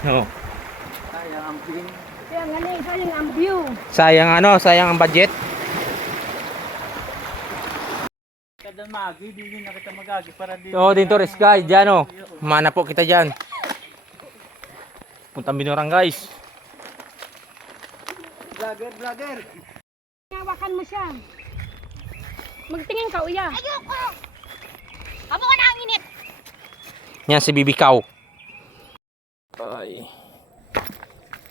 No. Sayang ang ping. Kaya nga na, sayang ang view. Sayang ano, sayang ang budget. Kada magi, di na kita magagi para di. Oo, dito res guys, dyan o. Mana po kita dyan. Puntang Binurang guys. Vlogger. Hawakan mo siya. Magtingin ka, uya. Ayoko! Amo ka na ang init! Yan si Bibikaw. Ay.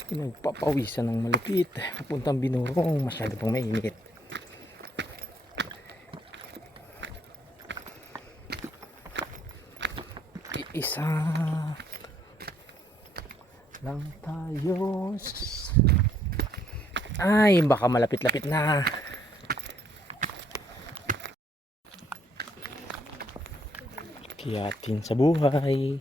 Pinagpapawisan ng malupit. Puntang Binurong, masyado pang mainit. Isa lang tayo. Ay, baka malapit-lapit na. Kiyatin sa buhay.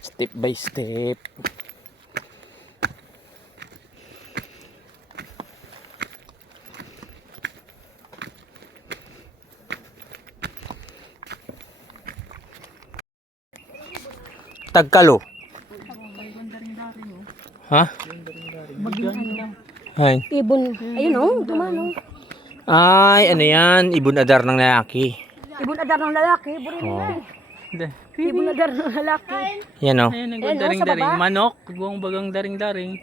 Step by step. Tagkalo. Ha? Ay. Ibon. Ayun o, dumano. Ay, ano yan? Ibon adar ng lalaki. Ibon adar ng lalaki. Burin Oh. na. Ibon adar ng lalaki. Yan o. Ayun, Ayun, oh, daring sa baba. Manok, buwang bagang daring.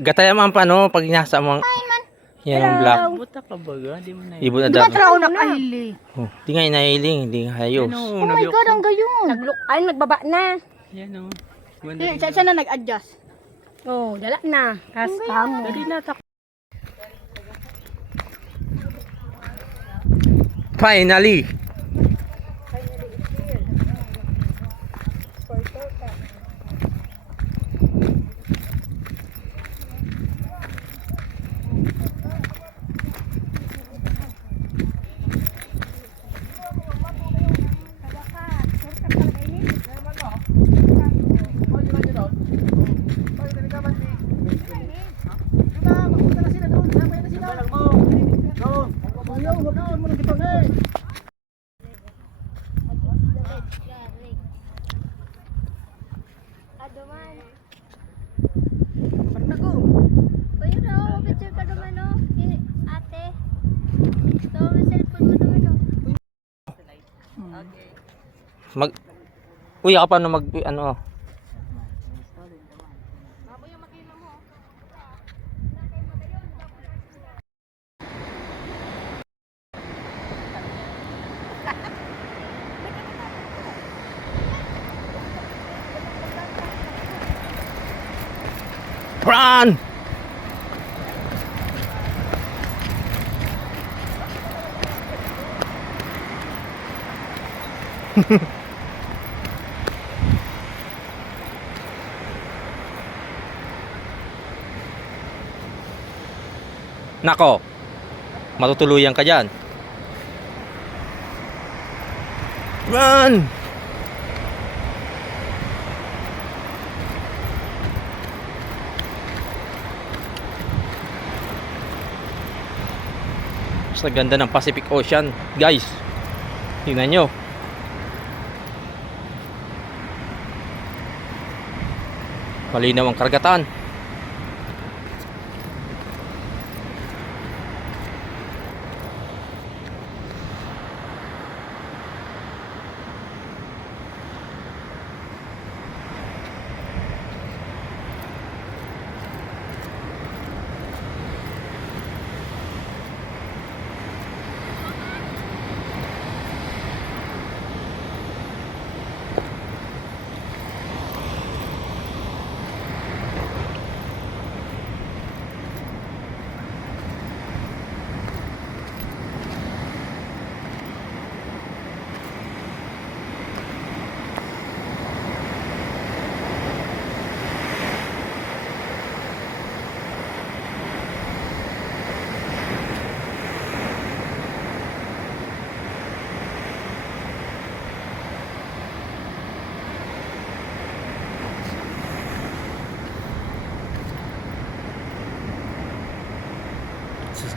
Gatayam ang pano pag nasa mo. Yan ang black. Buta ka baga, di mo na. Ibon adar. Traon na kahili. Oh, di nga inahiling, di nga hayos. Oh my God, ang gayon! Nagluk. Ay, nagbaba na. Yan o. Siya na nag-adjust. Oh, dala na. Kasta mo. Dali na tak. Finally. Aduman. Kuya raw, picture ka naman no? Ate. Ito, may cellphone mo naman no? Mag Uy, ako paano mag ano? Run! Nako, matutuluyan ka dyan. Run! Sa ganda ng Pacific Ocean, guys. Tingnan nyo. Malinaw ang karagatan.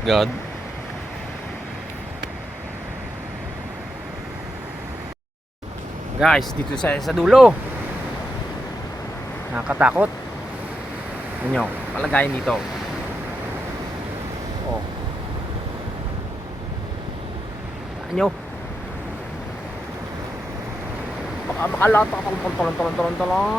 God. Guys, dito sa dulo. Nakakatakot. Ano, palagayin dito. Oh. Ano? Baka makalata ka talon.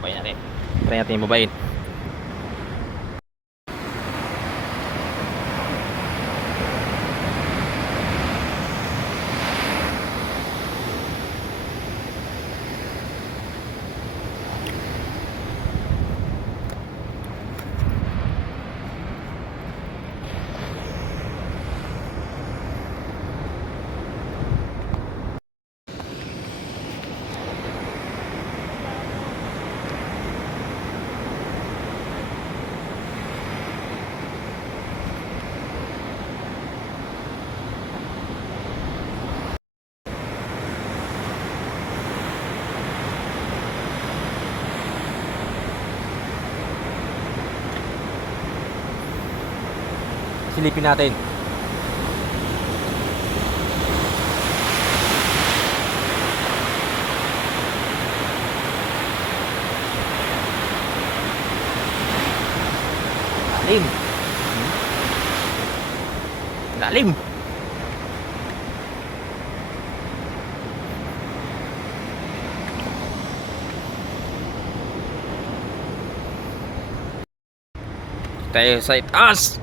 Babayin natin. Try natin yung babayin. Silipin natin. Lalim. Lalim. Tayo sa itaas.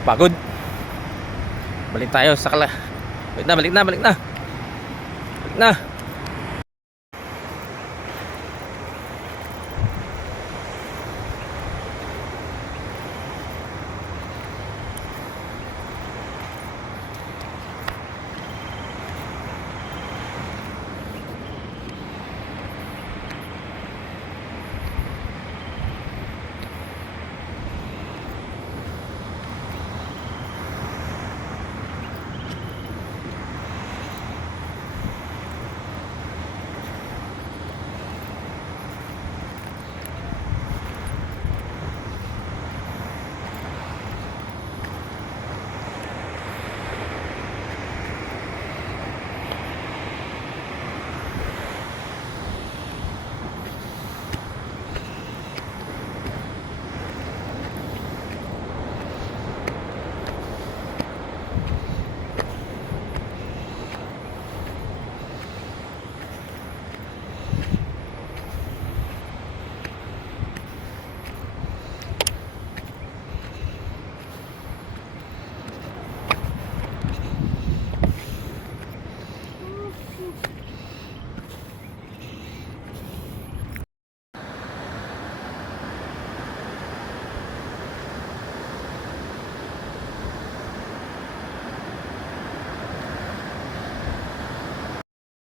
Pagod. Balik tayo sa kala. Balik na. Balik na.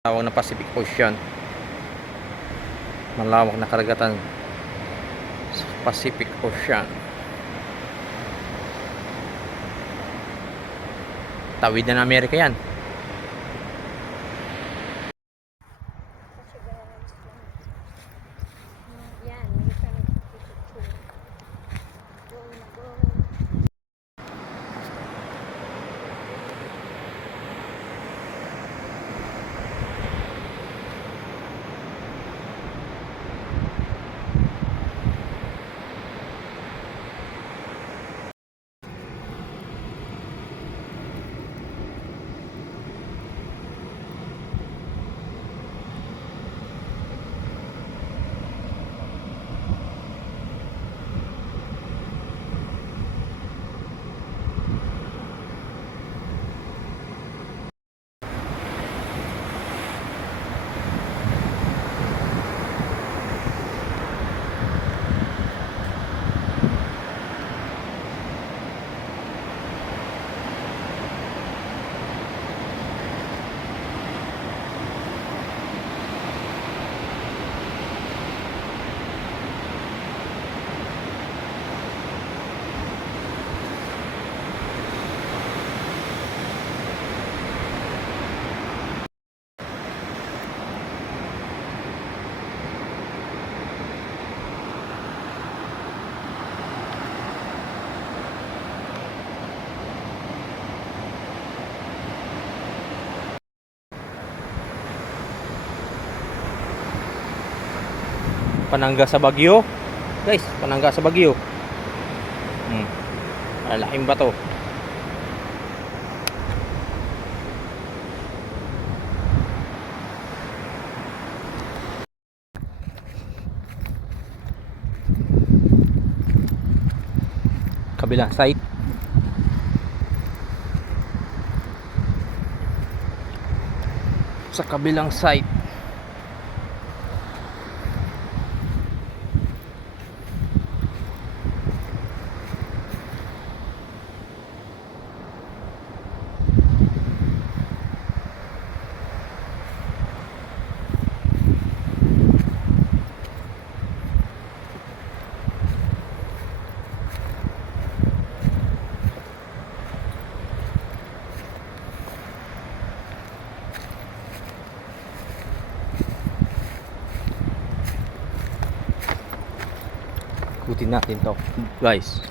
Tawag na Pacific Ocean. Malawak na karagatan sa Pacific Ocean. Tawid na ng Amerika yan. Yan, hindi ka nagpipicture. Go na go. Panangga sa Bagyo. Guys, panangga sa Bagyo. Malaking bato. Kabilang site. Sa kabilang site. Ikutin natin to, guys.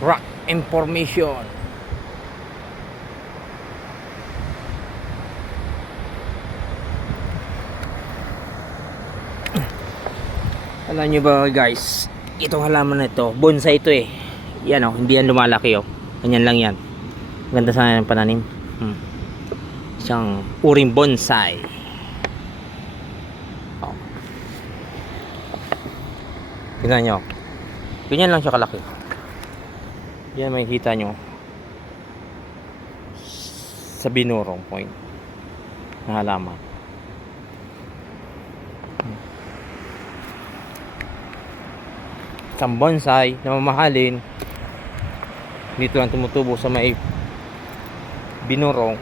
Rock information. Alam nyo ba guys, itong halaman na ito, bonsai ito eh. Yan oh, hindi yan lumalaki oh. Ganyan lang yan. Ganda sana ng pananim. Isang uring bonsai. Oh. Tingnan nyo. Ganyan lang siya kalaki. Yan makikita nyo sa binurong point ng halaman. Isang bonsai na mamahalin dito lang tumutubo sa may binurong